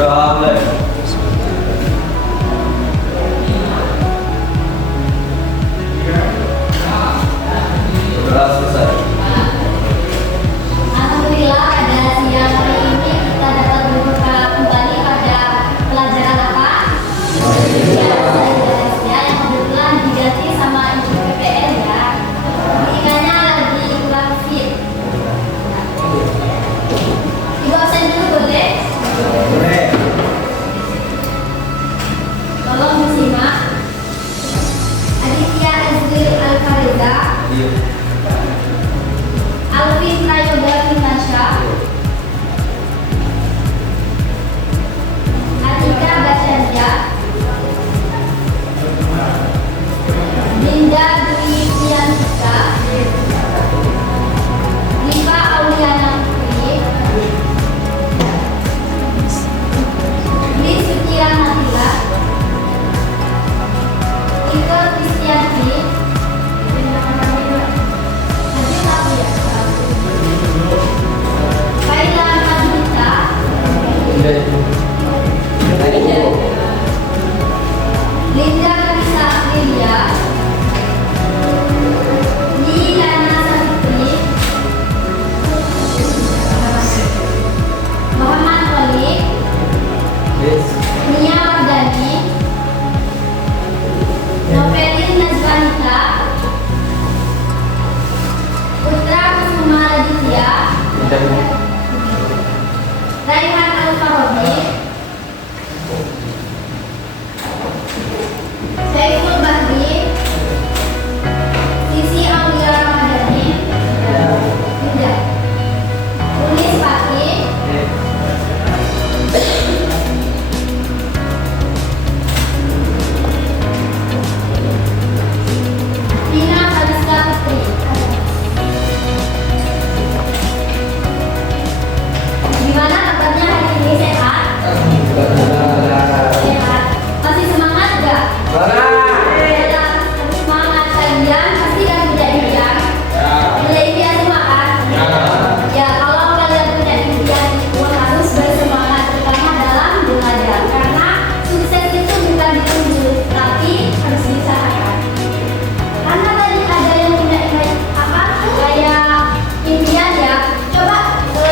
Udah mulai. Udah selesai. Alhamdulillah pada siang hari ini kita dapat berbuka kembali pada pelajaran apa? Ya, yang kebetulan diganti sama ibu PPL ya. Ingatnya lagi kurang fit. Ibu absen dulu boleh? Boleh. Tolong disimak. Aditya Azril Al-Fariza, Iya. Alvin Prayoga Finasha, Atika Basyanja, Linda Dwi Piantika, Liva Auliana Putri, Dwi Sucia Natila, Iko Kristianti, Kaila Madita, Linda Karisa Aprilia, Lilana Savitri, Muhammad Wali, Yes. Nia Wardani, Novelin Nazwanita, Putra Kusuma Raditya, Raihan Al-Farabi, Saiful Bahri, Sisi Aulia Ramadhani, Udah, Unis Pati, Dina Kalista Putri. Gimana kabarnya hari ini, sehat? Sehat. Masih semangat nggak? Ya, semangat kalian pasti kan punya impian. Punya impian semua kan? Ya, kalau kalian punya impian itu harus bersemangat terutama dalam belajar karena sukses itu bukan ditunjuk tapi harus diusahakan. Karena tadi ada yang punya impian apa? Kayak impian ya. Coba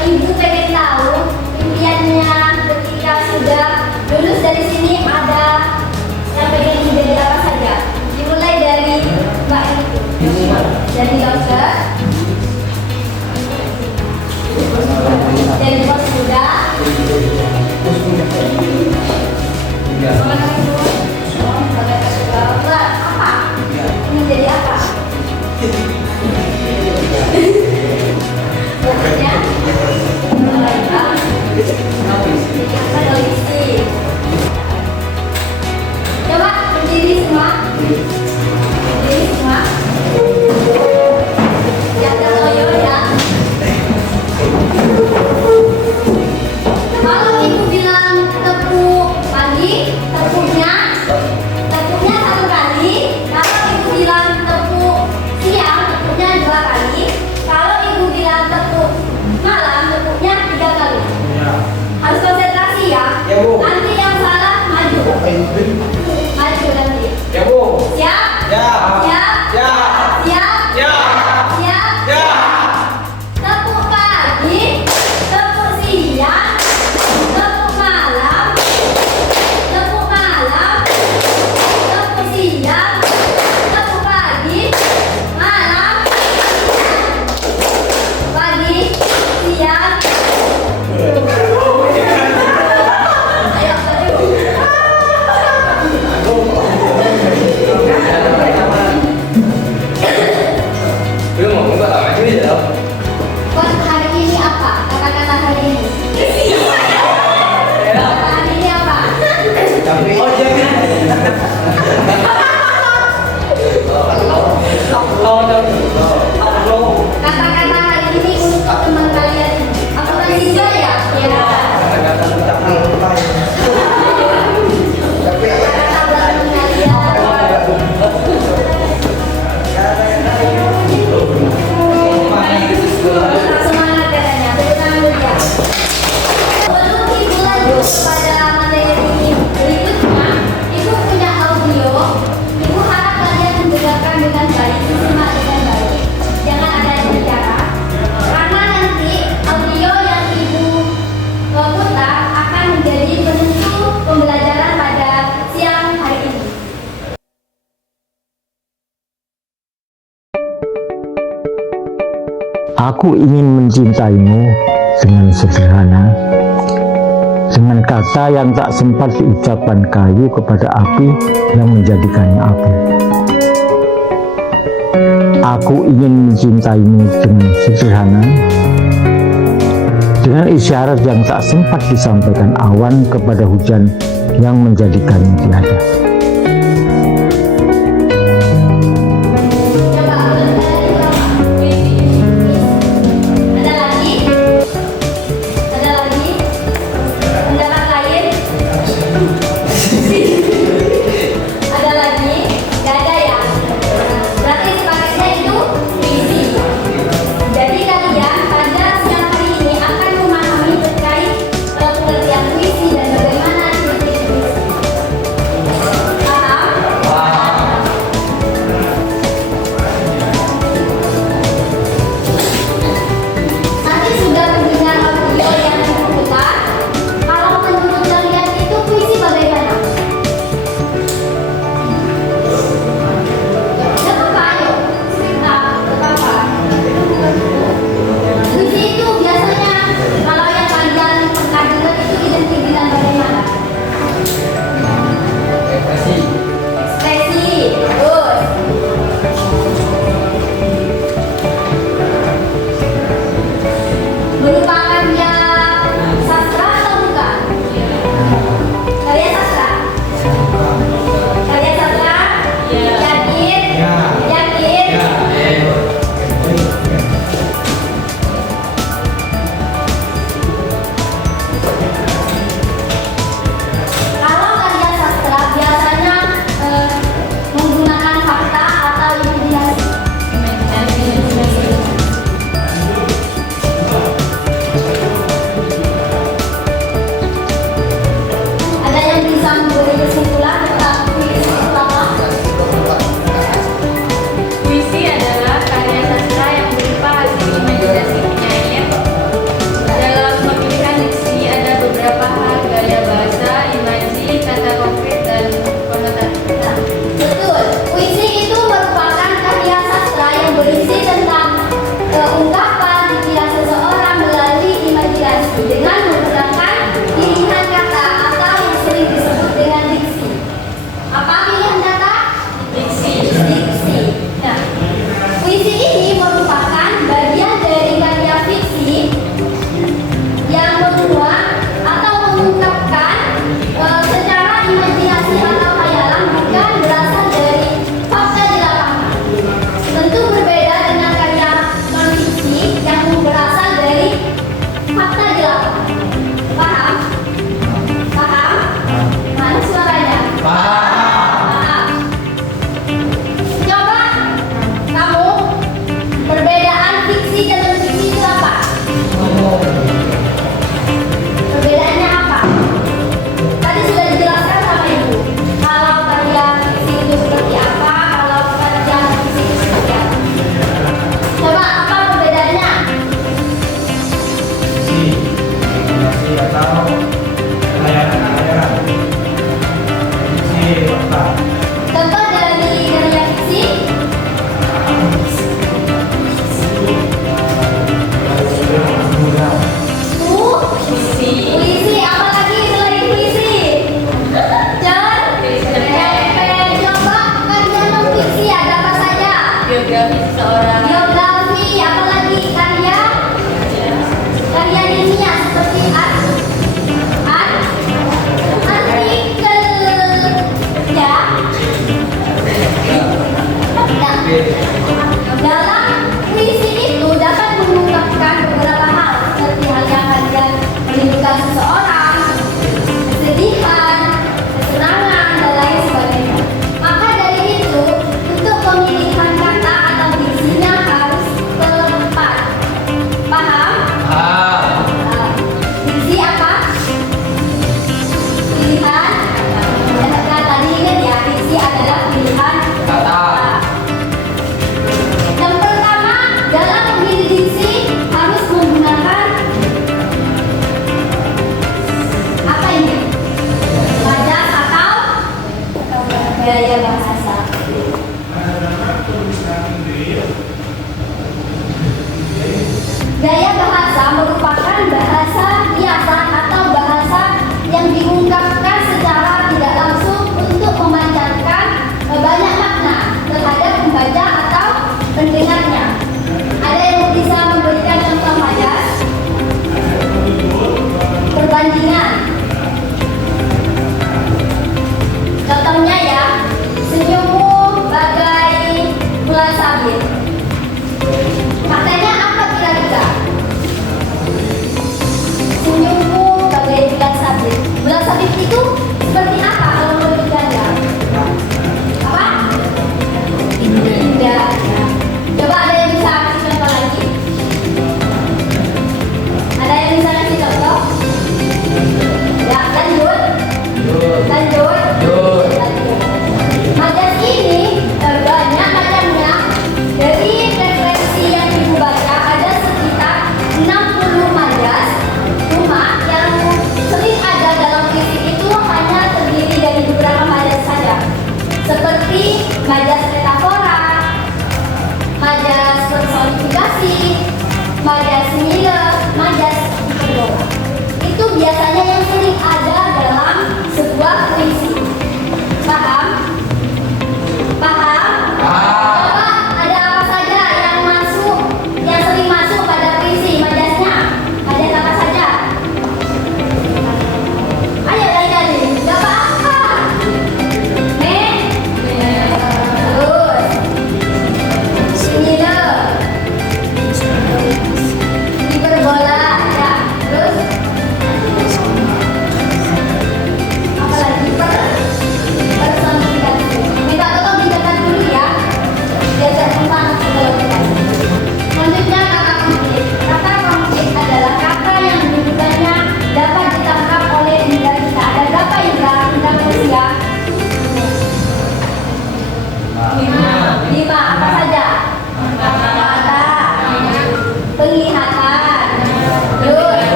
ibu pengen tahu impiannya ketika sudah lulus dari sini ada yang pengen menjadi apa saja. Dimulai dari Mbak itu. Jadi dokter, jadi bos muda, apa? Ingin jadi apa? Pokoknya coba berdiri semua. Berdiri semua. Jaga loyo ya. Kalau ibu bilang tepuk pagi, tepuknya satu kali. Kalau ibu bilang tepuk siang, tepuknya 2 kali. Kalau ibu bilang tepuk malam, tepuknya 3 kali. Harus konsentrasi ya. Ya, Bu. Nanti yang salah maju. Maju nanti. Ya, Bu. Siap? Ya. Siap? Ya. Siap? Ya. Siap? Ya. Tepuk pagi, tepuk siang, tepuk malam, tepuk malam, tepuk siang, tepuk pagi, malam, pagi, siang. Ayo, Belum ngomong nggak lama ini ya? buat hari ini apa? Kata-kata hari ini. Kata hari ini apa? Tapi oh jangan. Kata-kata hari ini untuk teman kalian. Apakah hijau ya? Ya. Kata-kata buat teman kalian. Semangat katanya. Beri tangan dulu ya. Sebelum ibu lanjut pada Aku ingin mencintaimu dengan sederhana, dengan kata yang tak sempat diucapkan kayu kepada api yang menjadikannya api. Aku ingin mencintaimu dengan sederhana, dengan isyarat yang tak sempat disampaikan awan kepada hujan yang menjadikannya tiada.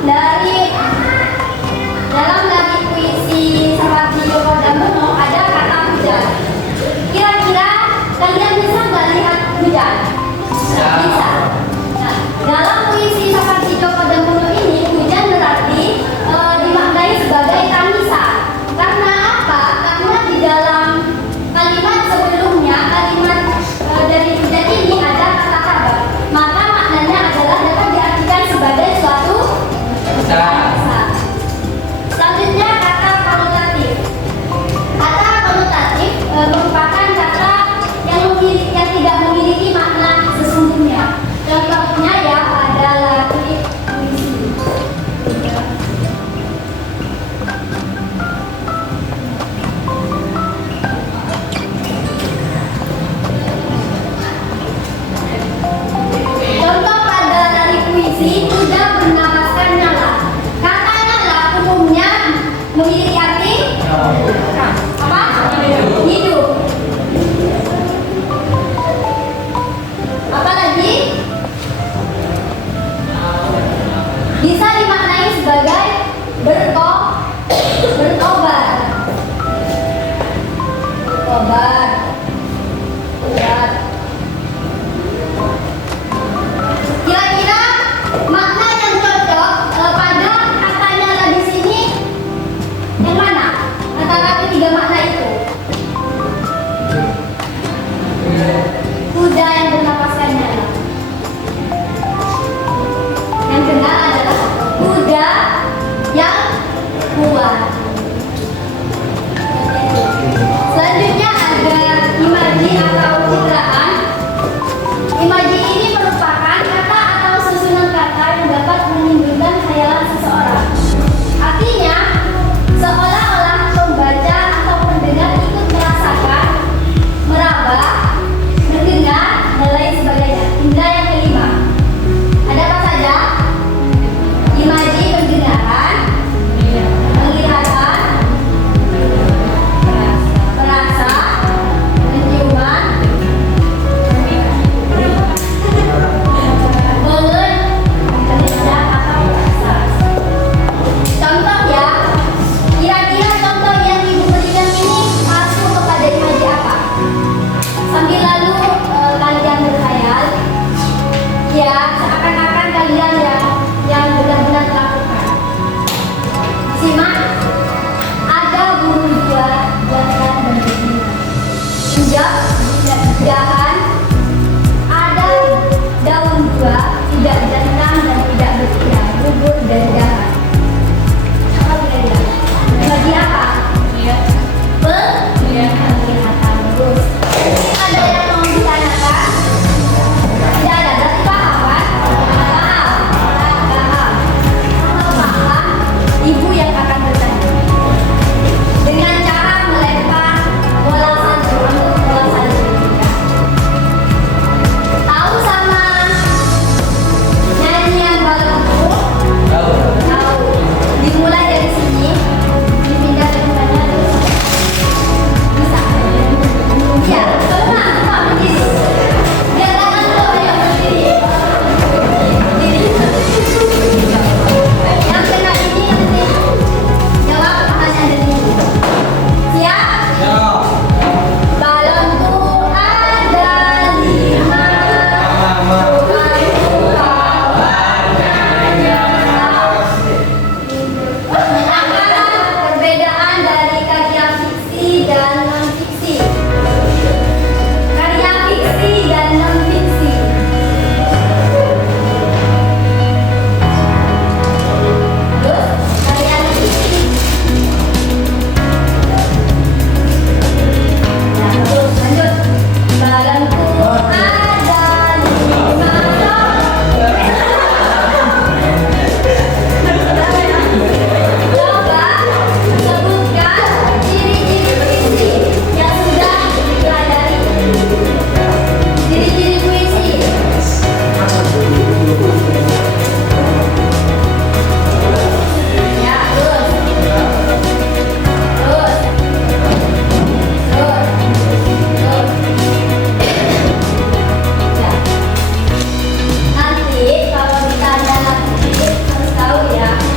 dari puisi Sapardi Djoko Damono ada kata hujan. Kira-kira kalian bisa nggak lihat hujan? Bisa. Nah, dalam puisi Sapardi Djoko Damono ini hujan berarti dimaknai sebagai tangisan. Karena apa? Karena di dalam kalimat sebelumnya, kalimat dari hujan ini ada kata kabar. Maka maknanya adalah dapat diartikan sebagai suatu tangisan. Selanjutnya kata konnotatif. Kata konnotatif merupakan kata yang tidak memiliki makna sesungguhnya. Contohnya ya pada lagu puisi. Contoh pada dari puisi sudah bernapaskan nyala. Kata nyala umumnya memiliki arti apa? Hidup. Apalagi bisa dimaknai sebagai bertobat. Bertobat. Tobat. Kira-kira makna yang cocok pada kata nyala di sini yang mana? Antara ketiga makna itu. Kuda yang bernapaskan nyala. Yang benar adalah kuda yang kuat. Selanjutnya ada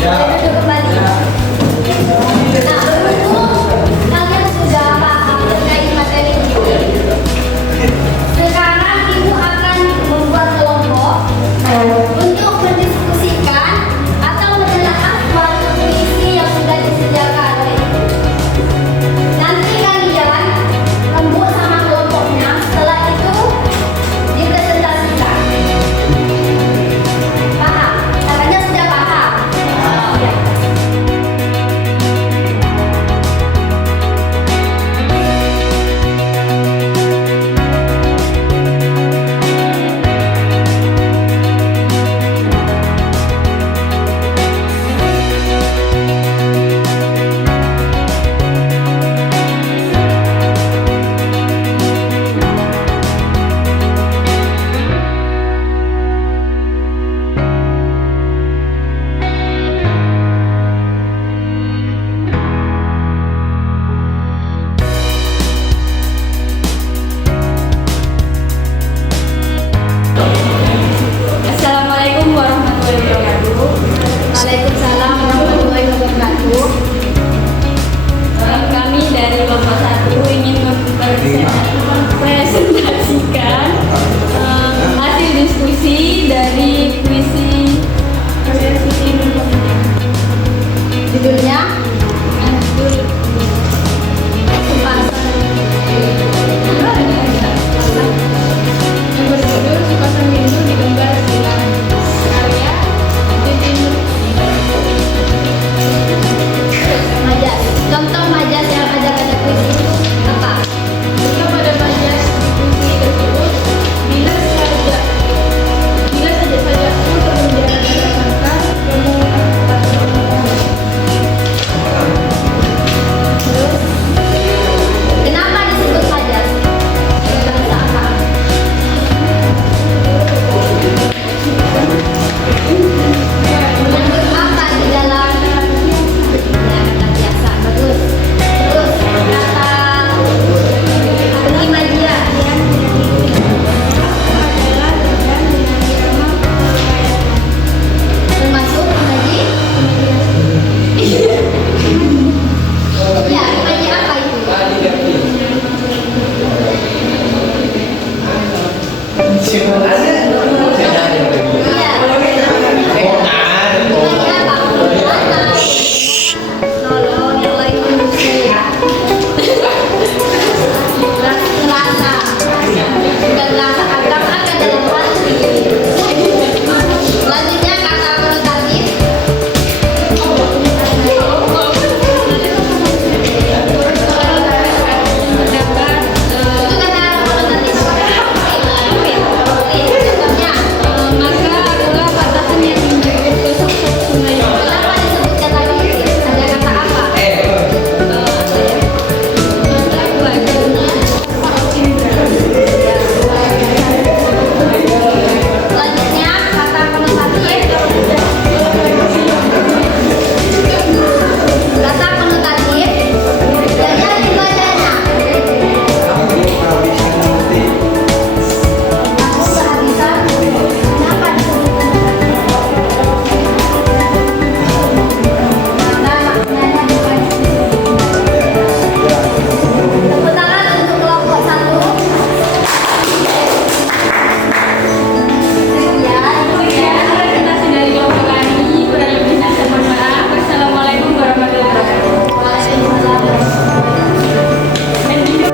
Boleh duduk kembali. Nah, berhubung kalian sudah paham terkait materi ini, sekarang ibu akan membuat kelompok untuk mendiskusikan atau menelaah suatu puisi yang sudah disediakan oleh ibu. Nanti kalian rembuk sama kelompoknya, setelah itu dipresentasikan. Paham? Katanya sudah paham. Ya. Assalamualaikum warahmatullahi wabarakatuh. Waalaikumsalam warahmatullahi wabarakatuh. Kami dari Kelompok 1 ingin mempresentasikan hasil diskusi dari puisi karya Siti Nurhaliza. Judulnya Judul yang berjudul Sepasang Rindu Digambar Silang, karya Siti Nurhaliza. majas. Contoh majas yang ada pada puisi itu apa? Jika pada majas di puisi tersebut, bila saja aku termenjara kamu Terus kenapa disebut majas? Bahasa apa? Mengandung apa di dalam? Ya, kata biasa. Bagus. Terus kata Imagia ya. Termasuk lagi? Ya, imaji apa itu? Simpel aja. Iya. Imaji apa? Nolong yang lain manusia. Rasa. Bukan rasa agama ada dalam hati. Selanjutnya kata konotatif. Itu kata konotatif. Contohnya, maka akulah batasan yang menjemput ke sosok sungai. kenapa disebut kata itu? Ada kata apa? Selanjutnya kata konotatif. Kata konotatif gaya ibadahnya. Aku kehabisan. Kenapa disebut karena maknanya bukan tepuk tangan untuk kelompok 1. Sekian. Presentasi dari kelompok kami, kurang lebihnya saya mohon maaf. Wassalamualaikum warahmatullahi wabarakatuh. Waalaikumsalam. Dan juga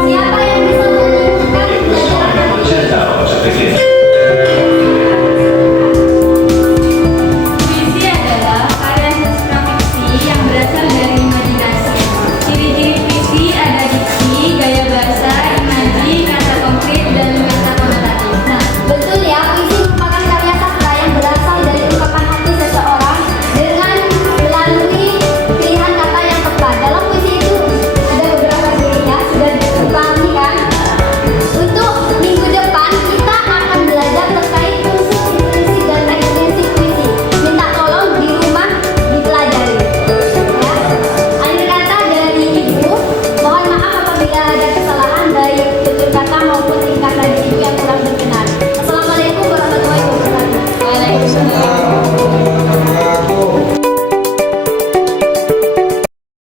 Siapa yang bisa menyebutkan pelajaran puisi adalah karya sastra fiksi yang berasal dari